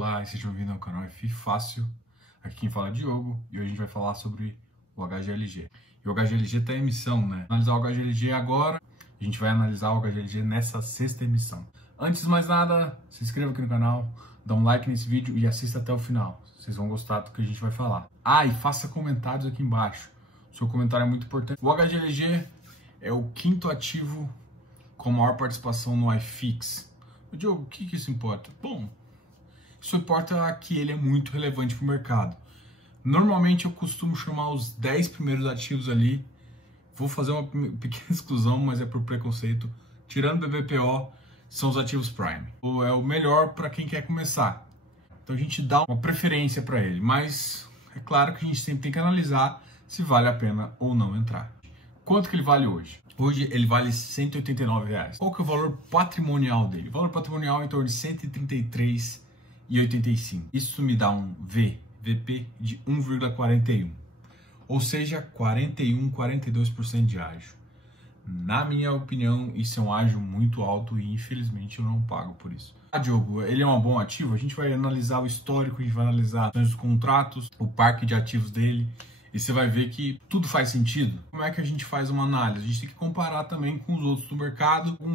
Olá e sejam bem-vindos ao canal F Fácil. Aqui quem fala é Diogo e hoje a gente vai falar sobre o HGLG. E o HGLG está em emissão, né? Analisar o HGLG agora, a gente vai analisar o HGLG nessa sexta emissão. Antes de mais nada, se inscreva aqui no canal, dá um like nesse vídeo e assista até o final. Vocês vão gostar do que a gente vai falar. Ah, e faça comentários aqui embaixo. O seu comentário é muito importante. O HGLG é o quinto ativo com maior participação no iFix. Diogo, o que isso importa? Bom, isso importa que ele é muito relevante para o mercado. Normalmente eu costumo chamar os 10 primeiros ativos ali. Vou fazer uma pequena exclusão, mas é por preconceito. Tirando BBPO, são os ativos Prime. É o melhor para quem quer começar. Então a gente dá uma preferência para ele. Mas é claro que a gente sempre tem que analisar se vale a pena ou não entrar. Quanto que ele vale hoje? Hoje ele vale R$ 189. Qual que é o valor patrimonial dele? O valor patrimonial é em torno de R$ 133,85. Isso me dá um VP de 1,41. Ou seja, 42% de ágio. Na minha opinião, isso é um ágio muito alto e infelizmente eu não pago por isso. Ah, Diogo, ele é um bom ativo? A gente vai analisar o histórico, a gente vai analisar os contratos, o parque de ativos dele. E você vai ver que tudo faz sentido. Como é que a gente faz uma análise? A gente tem que comparar também com os outros do mercado, com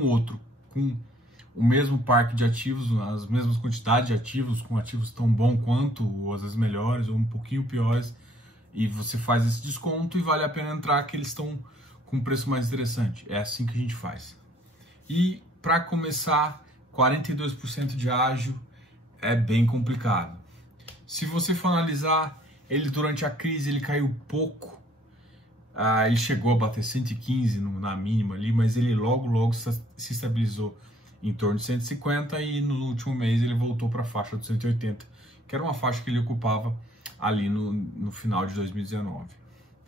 o mesmo parque de ativos, as mesmas quantidades de ativos, com ativos tão bons quanto, ou às vezes melhores, ou um pouquinho piores. E você faz esse desconto e vale a pena entrar que eles estão com um preço mais interessante. É assim que a gente faz. E para começar, 42% de ágio é bem complicado. Se você for analisar, ele durante a crise ele caiu pouco, ele chegou a bater 115 na mínima ali, mas ele logo se estabilizou em torno de 150 e no último mês ele voltou para a faixa de 180, que era uma faixa que ele ocupava ali no final de 2019.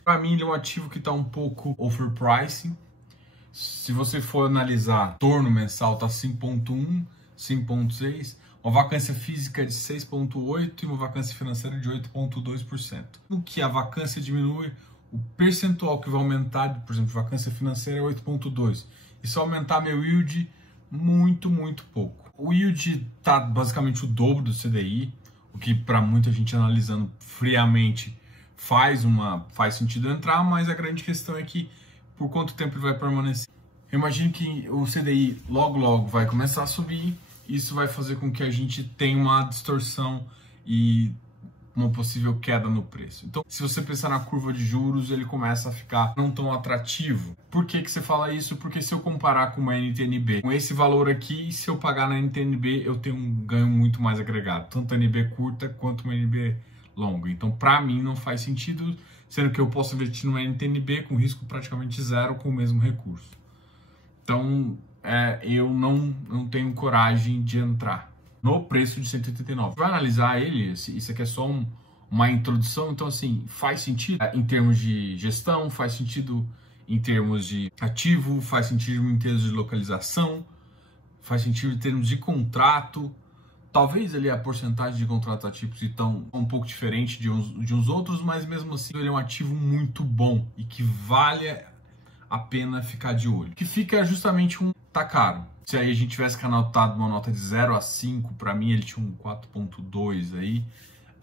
Para mim ele é um ativo que está um pouco overpricing. Se você for analisar, o torno mensal está 5.1, 5.6, uma vacância física de 6,8% e uma vacância financeira de 8,2%. No que a vacância diminui, o percentual que vai aumentar, por exemplo, vacância financeira é 8,2%. E se aumentar meu yield, muito pouco. O yield está basicamente o dobro do CDI, o que para muita gente analisando friamente faz sentido entrar, mas a grande questão é que por quanto tempo ele vai permanecer. Eu imagino que o CDI logo vai começar a subir. Isso vai fazer com que a gente tenha uma distorção e uma possível queda no preço. Então, se você pensar na curva de juros, ele começa a ficar não tão atrativo. Por que você fala isso? Porque se eu comparar com uma NTNB, com esse valor aqui, se eu pagar na NTNB, eu tenho um ganho muito mais agregado. Tanto a NB curta quanto uma NB longa. Então, para mim, não faz sentido, sendo que eu posso investir numa NTNB com risco praticamente zero com o mesmo recurso. Então, eu não tenho coragem de entrar no preço de 189. Vai analisar ele, isso aqui é só uma introdução, então assim, faz sentido em termos de gestão, faz sentido em termos de ativo, faz sentido em termos de localização, faz sentido em termos de contrato. Talvez ali a porcentagem de contratos ativos então um pouco diferente de uns outros, mas mesmo assim ele é um ativo muito bom e que vale a pena ficar de olho. Que fica justamente tá caro. Se aí a gente tivesse anotado uma nota de 0 a 5, para mim ele tinha um 4.2 aí,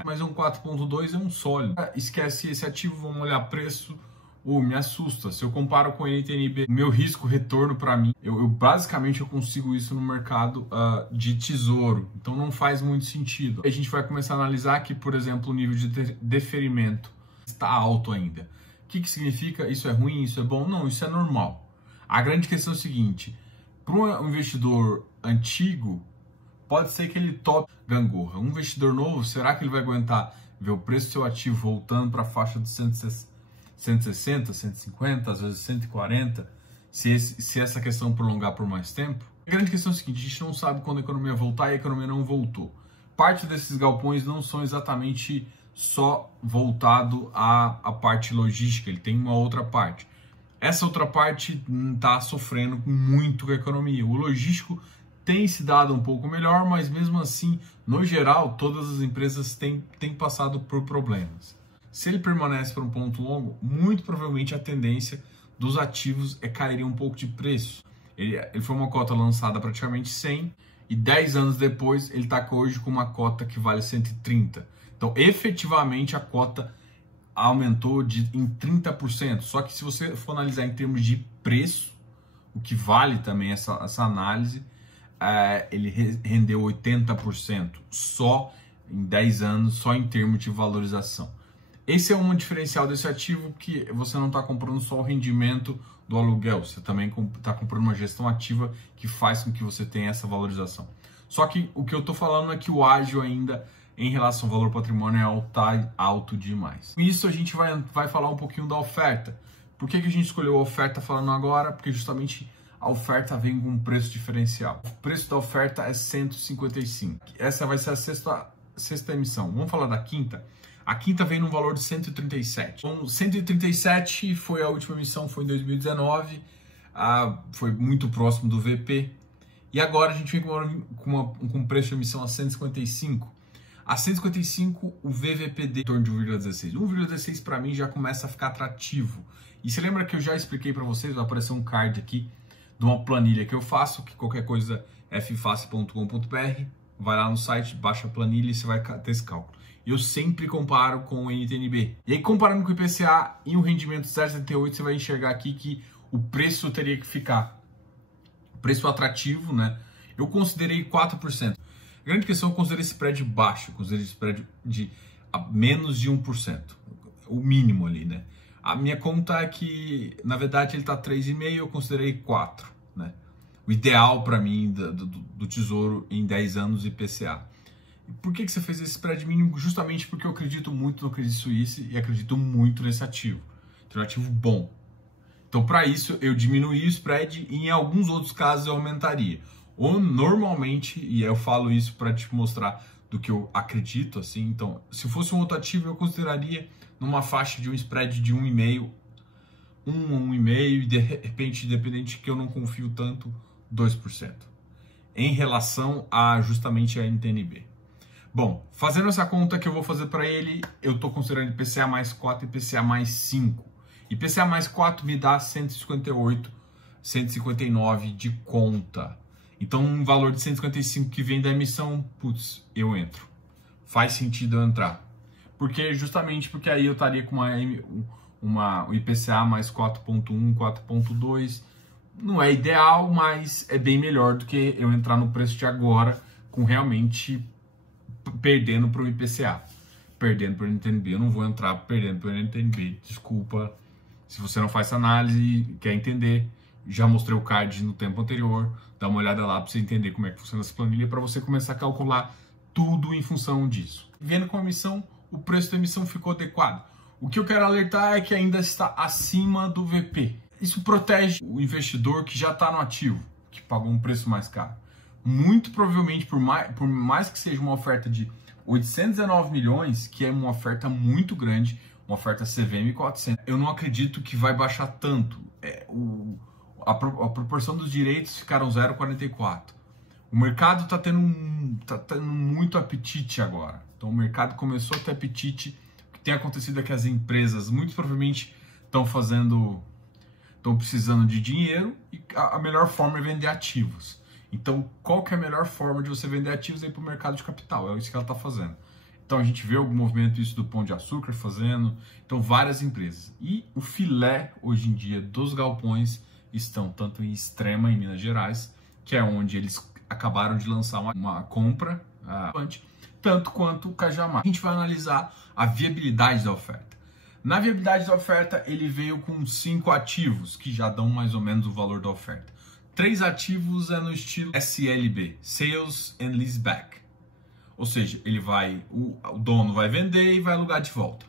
mas um 4.2 é um sólido. Esquece esse ativo, vamos olhar preço, me assusta. Se eu comparo com o NTNB, meu risco-retorno para mim, eu basicamente eu consigo isso no mercado de tesouro, então não faz muito sentido. A gente vai começar a analisar que, por exemplo, o nível de deferimento está alto ainda. O que significa? Isso é ruim? Isso é bom? Não, isso é normal. A grande questão é o seguinte, para um investidor antigo, pode ser que ele tope gangorra. Um investidor novo, será que ele vai aguentar ver o preço do seu ativo voltando para a faixa de 160, 150, às vezes 140, se essa questão prolongar por mais tempo? A grande questão é o seguinte, a gente não sabe quando a economia voltar e a economia não voltou. Parte desses galpões não são exatamente só voltado à parte logística, ele tem uma outra parte. Essa outra parte está sofrendo muito com a economia. O logístico tem se dado um pouco melhor, mas mesmo assim, no geral, todas as empresas têm passado por problemas. Se ele permanece por um ponto longo, muito provavelmente a tendência dos ativos é cair um pouco de preço. Ele foi uma cota lançada praticamente 100 e 10 anos depois ele está hoje com uma cota que vale 130. Então, efetivamente, a cota aumentou em 30%. Só que se você for analisar em termos de preço, o que vale também essa análise, ele rendeu 80% só em 10 anos, só em termos de valorização. Esse é um diferencial desse ativo, que você não está comprando só o rendimento do aluguel, você também está comprando uma gestão ativa que faz com que você tenha essa valorização. Só que o que eu estou falando é que o ágio ainda, em relação ao valor patrimonial, está alto demais. Com isso, a gente vai falar um pouquinho da oferta. Por que a gente escolheu a oferta falando agora? Porque justamente a oferta vem com um preço diferencial. O preço da oferta é 155. Essa vai ser a sexta emissão. Vamos falar da quinta? A quinta vem num valor de 137. Então, 137 foi a última emissão, foi em 2019. Foi muito próximo do VP. E agora a gente vem com um preço de emissão a 155. A 155, o VVPD em torno de 1,16. 1,16 para mim já começa a ficar atrativo. E você lembra que eu já expliquei para vocês, vai aparecer um card aqui de uma planilha que eu faço, que qualquer coisa fface.com.br, vai lá no site, baixa a planilha e você vai ter esse cálculo. Eu sempre comparo com o NTNB. E aí, comparando com o IPCA e o rendimento 0,78, você vai enxergar aqui que o preço teria que ficar preço atrativo, né? Eu considerei 4%. A grande questão é que eu considerei spread baixo, eu considerei spread de menos de 1%, o mínimo ali, né? A minha conta é que, na verdade, ele está 3,5%, eu considerei 4%, né? O ideal para mim do Tesouro em 10 anos IPCA. E por que você fez esse spread mínimo? Justamente porque eu acredito muito no Credit Suisse e acredito muito nesse ativo. Então, é um ativo bom. Então, para isso, eu diminuí o spread e em alguns outros casos eu aumentaria. Ou normalmente, e eu falo isso para te mostrar do que eu acredito, assim, então, se fosse um outro ativo, eu consideraria numa faixa de um spread de 1,5%, 1,5% e de repente, independente que eu não confio tanto, 2%. Em relação a justamente a NTNB. Bom, fazendo essa conta que eu vou fazer para ele, eu estou considerando IPCA mais 4 e IPCA mais 5. IPCA mais 4 me dá 158, 159 de conta. Então, um valor de 155 que vem da emissão, putz, eu entro. Faz sentido eu entrar. Justamente porque aí eu estaria com uma IPCA mais 4,1, 4,2. Não é ideal, mas é bem melhor do que eu entrar no preço de agora com realmente perdendo para o IPCA. Perdendo para o NTNB. Eu não vou entrar perdendo para o NTNB. Desculpa. Se você não faz essa análise e quer entender, já mostrei o card no tempo anterior. Dá uma olhada lá para você entender como é que funciona essa planilha, para você começar a calcular tudo em função disso. Vendo com a emissão, o preço da emissão ficou adequado. O que eu quero alertar é que ainda está acima do VP. Isso protege o investidor que já está no ativo, que pagou um preço mais caro. Muito provavelmente, por mais que seja uma oferta de 819 milhões, que é uma oferta muito grande, uma oferta CVM 400, eu não acredito que vai baixar tanto. A proporção dos direitos ficaram 0,44. O mercado está tendo muito apetite agora. Então o mercado começou a ter apetite. O que tem acontecido é que as empresas muito provavelmente estão precisando de dinheiro e a melhor forma é vender ativos. Então, qual que é a melhor forma de você vender ativos aí para o mercado de capital? É isso que ela está fazendo. Então, a gente vê algum movimento isso do Pão de Açúcar fazendo. Então, várias empresas. E o filé, hoje em dia, dos galpões estão tanto em Extrema, em Minas Gerais, que é onde eles acabaram de lançar uma compra, tanto quanto o Cajamar. A gente vai analisar a viabilidade da oferta. Na viabilidade da oferta, ele veio com 5 ativos, que já dão mais ou menos o valor da oferta. 3 ativos é no estilo SLB, Sales and Leaseback. Ou seja, o dono vai vender e vai alugar de volta.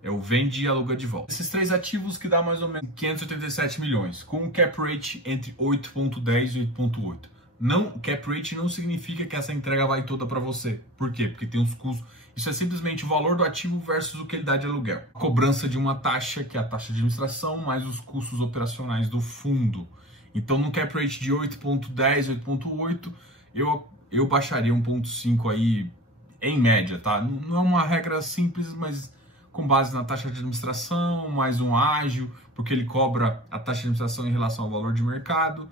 É o vende e aluga de volta. Esses 3 ativos que dá mais ou menos 587 milhões, com um cap rate entre 8,10 e 8,8. Cap rate não significa que essa entrega vai toda para você. Por quê? Porque tem os custos. Isso é simplesmente o valor do ativo versus o que ele dá de aluguel. A cobrança de uma taxa, que é a taxa de administração, mais os custos operacionais do fundo. Então, no cap rate de 8,10, 8,8, eu baixaria 1,5 aí em média, tá? Não é uma regra simples, mas com base na taxa de administração, mais um ágio, porque ele cobra a taxa de administração em relação ao valor de mercado.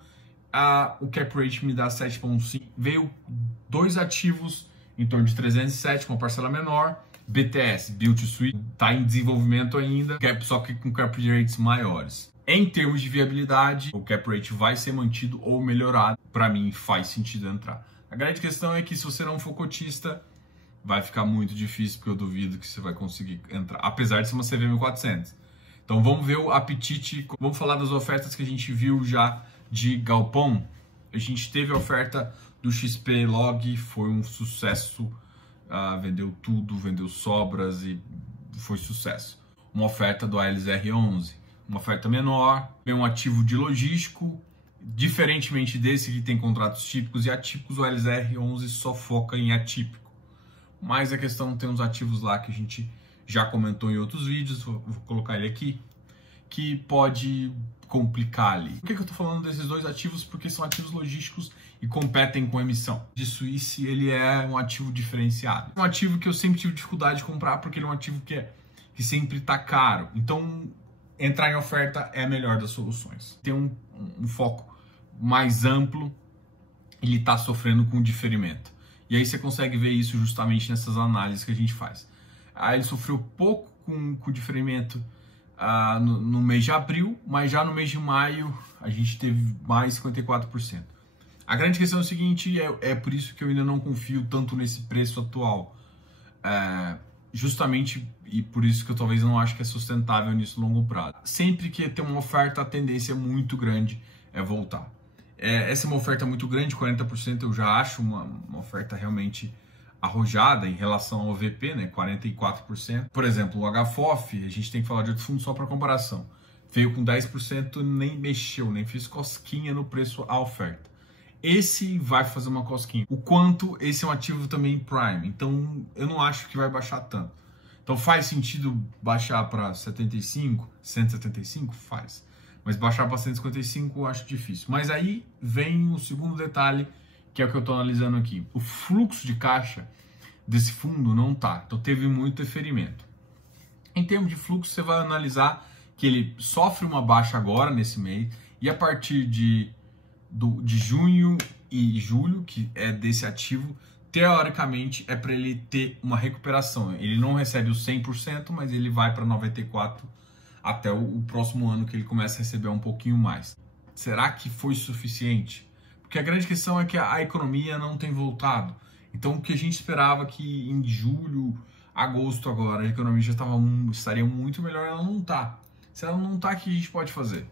o cap rate me dá 7,5. Veio 2 ativos em torno de 307, com uma parcela menor. BTS, Build to Suit, está em desenvolvimento ainda, só que com cap rates maiores. Em termos de viabilidade, o cap rate vai ser mantido ou melhorado. Para mim, faz sentido entrar. A grande questão é que se você não for cotista, vai ficar muito difícil, porque eu duvido que você vai conseguir entrar, apesar de ser uma CVM400. Então vamos ver o apetite, vamos falar das ofertas que a gente viu já de galpão. A gente teve a oferta do XP Log, foi um sucesso, vendeu tudo, vendeu sobras e foi sucesso. Uma oferta do ALZR11, uma oferta menor, é um ativo de logístico, diferentemente desse que tem contratos típicos e atípicos, o ALZR11 só foca em atípico. Mas a questão tem uns ativos lá que a gente já comentou em outros vídeos, vou colocar ele aqui, que pode complicar ali. Por que eu estou falando desses 2 ativos? Porque são ativos logísticos e competem com emissão. De Suíça, ele é um ativo diferenciado. Um ativo que eu sempre tive dificuldade de comprar, porque ele é um ativo que sempre está caro. Então, entrar em oferta é a melhor das soluções. Tem um foco mais amplo, ele está sofrendo com diferimento. E aí você consegue ver isso justamente nessas análises que a gente faz. Aí ele sofreu pouco com o diferimento no mês de abril, mas já no mês de maio a gente teve mais 54%. A grande questão é o seguinte, é por isso que eu ainda não confio tanto nesse preço atual. Justamente, e por isso que eu talvez não acho que é sustentável nisso a longo prazo. Sempre que tem uma oferta, a tendência é muito grande voltar. Essa é uma oferta muito grande, 40% eu já acho uma oferta realmente arrojada em relação ao VP, né, 44%. Por exemplo, o HFOF, a gente tem que falar de outro fundo só para comparação. Veio com 10%, nem mexeu, nem fez cosquinha no preço à oferta. Esse vai fazer uma cosquinha. O quanto esse é um ativo também Prime, então eu não acho que vai baixar tanto. Então faz sentido baixar para 75, 175? Faz. Mas baixar para 155 eu acho difícil. Mas aí vem o segundo detalhe, que é o que eu estou analisando aqui. O fluxo de caixa desse fundo não tá. Então teve muito deferimento. Em termos de fluxo, você vai analisar que ele sofre uma baixa agora, nesse mês, e a partir de junho e julho, que é desse ativo, teoricamente é para ele ter uma recuperação. Ele não recebe os 100%, mas ele vai para 94% até o próximo ano, que ele começa a receber um pouquinho mais. Será que foi suficiente? Porque a grande questão é que a economia não tem voltado. Então, o que a gente esperava que em julho, agosto agora, a economia já estaria muito melhor, ela não está. Se ela não está, o que a gente pode fazer?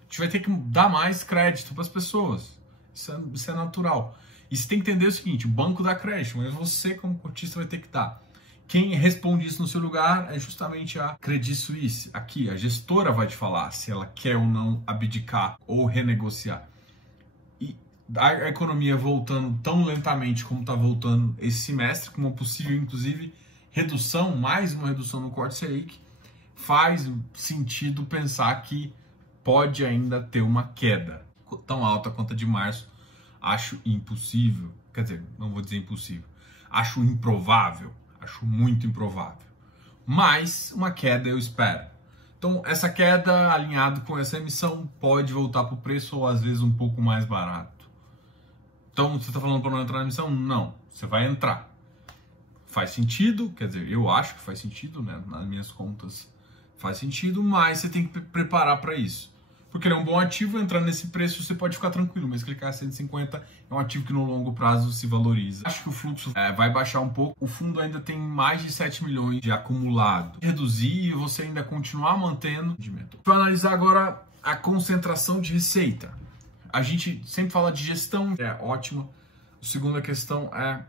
A gente vai ter que dar mais crédito para as pessoas. Isso é natural. E você tem que entender o seguinte, o banco dá crédito, mas você, como cotista, vai ter que dar. Quem responde isso no seu lugar é justamente a Credit Suisse. Aqui, a gestora vai te falar se ela quer ou não abdicar ou renegociar. E a economia voltando tão lentamente como está voltando esse semestre, com uma possível, inclusive, redução, mais uma redução no corte Selic, faz sentido pensar que pode ainda ter uma queda tão alta quanto a de março. Acho impossível, quer dizer, não vou dizer impossível, acho improvável. Acho muito improvável. Mas uma queda eu espero. Então, essa queda, alinhado com essa emissão, pode voltar para o preço ou às vezes um pouco mais barato. Então, você está falando para não entrar na emissão? Não. Você vai entrar. Faz sentido, quer dizer, eu acho que faz sentido, né? Nas minhas contas faz sentido, mas você tem que preparar para isso. Porque ele é um bom ativo, entrando nesse preço você pode ficar tranquilo, mas clicar a 150 é um ativo que no longo prazo se valoriza. Acho que o fluxo vai baixar um pouco, o fundo ainda tem mais de 7 milhões de acumulado. Reduzir e você ainda continuar mantendo. Para analisar agora a concentração de receita. A gente sempre fala de gestão, é ótima. A segunda questão é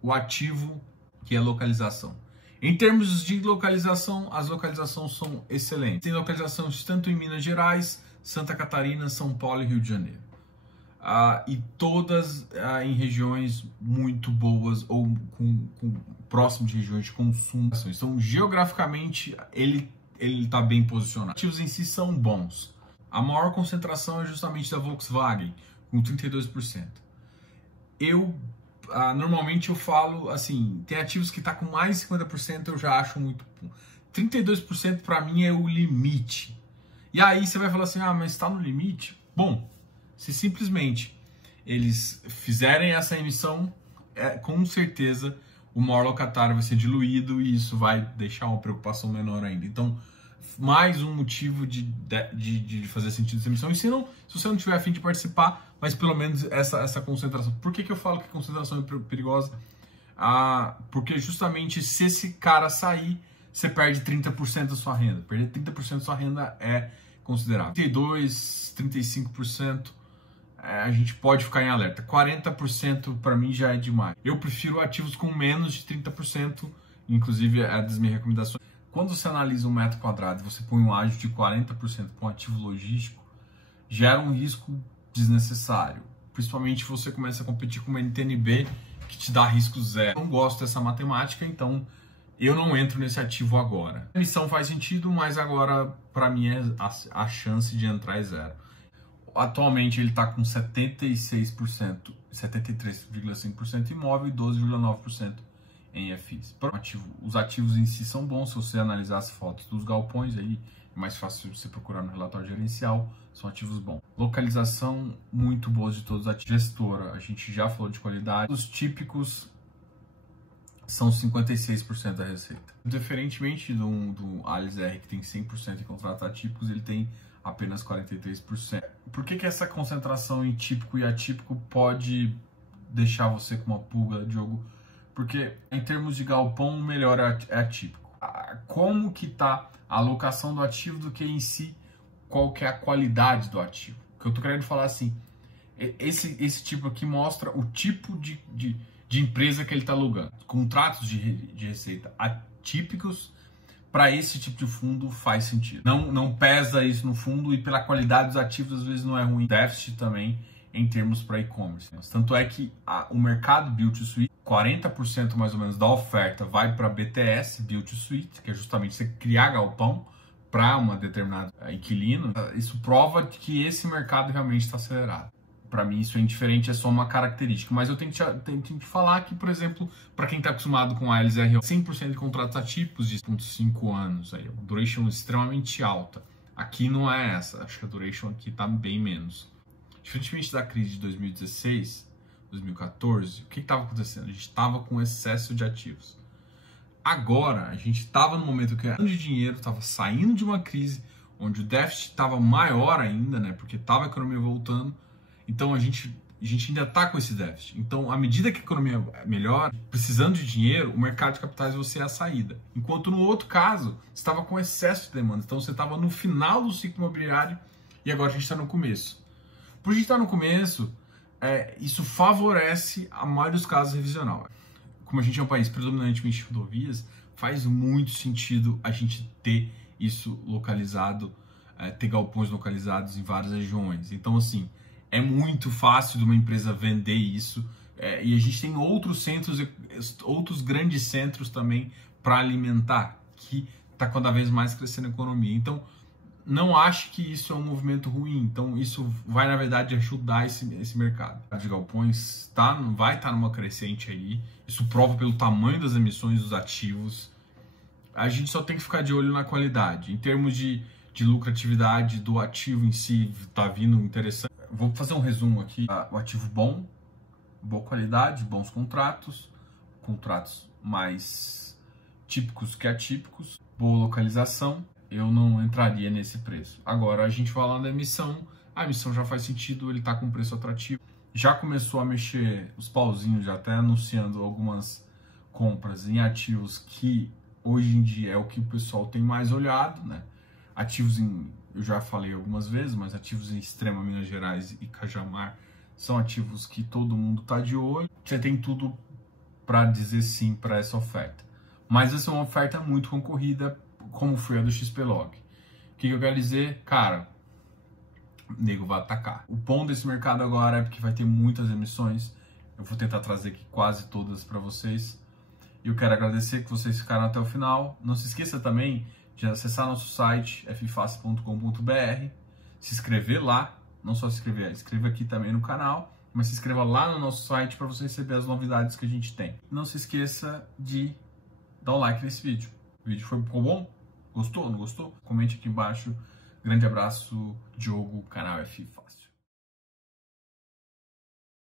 o ativo, que é localização. Em termos de localização, as localizações são excelentes. Tem localizações tanto em Minas Gerais, Santa Catarina, São Paulo e Rio de Janeiro. E todas em regiões muito boas ou próximo de regiões de consumo. Então, geograficamente, ele está bem posicionado. Os ativos em si são bons. A maior concentração é justamente da Volkswagen, com 32%. Normalmente eu falo assim, tem ativos que está com mais de 50%, eu já acho muito. 32% para mim é o limite. E aí você vai falar assim, mas está no limite? Bom, Se simplesmente eles fizerem essa emissão, com certeza o maior locatário vai ser diluído e isso vai deixar uma preocupação menor ainda. Então, mais um motivo de fazer sentido essa emissão. E se você não tiver a fim de participar, mas pelo menos essa concentração. Por que eu falo que a concentração é perigosa? Porque justamente se esse cara sair, você perde 30% da sua renda. Perder 30% da sua renda é considerável. 32%, 35%, a gente pode ficar em alerta. 40% para mim já é demais. Eu prefiro ativos com menos de 30%, inclusive é das minhas recomendações. Quando você analisa um metro quadrado e você põe um ágio de 40% para um ativo logístico, gera um risco desnecessário. Principalmente se você começa a competir com uma NTNB que te dá risco zero. Eu não gosto dessa matemática, então eu não entro nesse ativo agora. A emissão faz sentido, mas agora para mim a chance de entrar é zero. Atualmente ele está com 76%, 73,5% imóvel e 12,9% em FIs. Os ativos em si são bons, se você analisar as fotos dos galpões, aí é mais fácil você procurar no relatório gerencial, são ativos bons. Localização muito boa de todos os ativos. Gestora, a gente já falou de qualidade. Os típicos são 56% da receita. Diferentemente do Allis R, que tem 100% em contratos atípicos, ele tem apenas 43%. Por que essa concentração em típico e atípico pode deixar você com uma pulga, Diogo? Porque em termos de galpão, o melhor é atípico. Como que está a alocação do ativo do que em si, qual que é a qualidade do ativo? O que eu estou querendo falar assim, esse tipo aqui mostra o tipo de empresa que ele está alugando. Contratos de receita atípicos para esse tipo de fundo faz sentido. Não pesa isso no fundo e pela qualidade dos ativos às vezes não é ruim. Déficit também em termos para e-commerce. Tanto é que o mercado Build to Suit, 40% mais ou menos da oferta vai para BTS, Build to Suit, que é justamente você criar galpão para uma determinada inquilino. Isso prova que esse mercado realmente está acelerado. Para mim isso é indiferente, é só uma característica. Mas eu tenho que falar que, por exemplo, para quem está acostumado com a LZR, 100% de contratos atípicos de 5 anos, aí, duration extremamente alta. Aqui não é essa, acho que a duration aqui está bem menos. Diferentemente da crise de 2016, 2014, o que estava acontecendo? A gente estava com excesso de ativos. Agora, a gente estava no momento que o dinheiro estava saindo de uma crise, onde o déficit estava maior ainda, né? Porque estava a economia voltando. Então, a gente ainda está com esse déficit. Então, à medida que a economia melhora, precisando de dinheiro, o mercado de capitais você é a saída. Enquanto no outro caso, você estava com excesso de demanda. Então, você estava no final do ciclo imobiliário e agora a gente está no começo. Por a gente estar no começo, isso favorece a maioria dos casos revisional. Como a gente é um país predominantemente de rodovias, faz muito sentido a gente ter isso localizado, ter galpões localizados em várias regiões. Então, assim, é muito fácil de uma empresa vender isso. E a gente tem outros centros, outros grandes centros também para alimentar, que está cada vez mais crescendo a economia. Então, não acho que isso é um movimento ruim. Então, isso vai, na verdade, ajudar esse mercado. De galpões vai estar numa crescente aí. Isso prova pelo tamanho das emissões dos ativos. A gente só tem que ficar de olho na qualidade. Em termos de lucratividade do ativo em si, está vindo interessante. Vou fazer um resumo aqui. O ativo bom, boa qualidade, bons contratos mais típicos que atípicos, boa localização. Eu não entraria nesse preço. Agora, a gente falando da emissão, a emissão já faz sentido, ele está com preço atrativo. Já começou a mexer os pauzinhos, já até anunciando algumas compras em ativos que hoje em dia é o que o pessoal tem mais olhado, né? Ativos eu já falei algumas vezes, mas ativos em Extrema, Minas Gerais e Cajamar são ativos que todo mundo está de olho. Você tem tudo para dizer sim para essa oferta. Mas essa é uma oferta muito concorrida, como foi a do XPlog. O que eu quero dizer? Cara, o nego vai atacar. O bom desse mercado agora é porque vai ter muitas emissões. Eu vou tentar trazer aqui quase todas para vocês. E eu quero agradecer que vocês ficaram até o final. Não se esqueça também de acessar nosso site, ffácil.com.br, se inscrever lá, não só se inscrever, escreva aqui também no canal, mas se inscreva lá no nosso site para você receber as novidades que a gente tem. Não se esqueça de dar um like nesse vídeo. O vídeo ficou bom? Gostou? Não gostou? Comente aqui embaixo. Grande abraço, Diogo, canal F Fácil.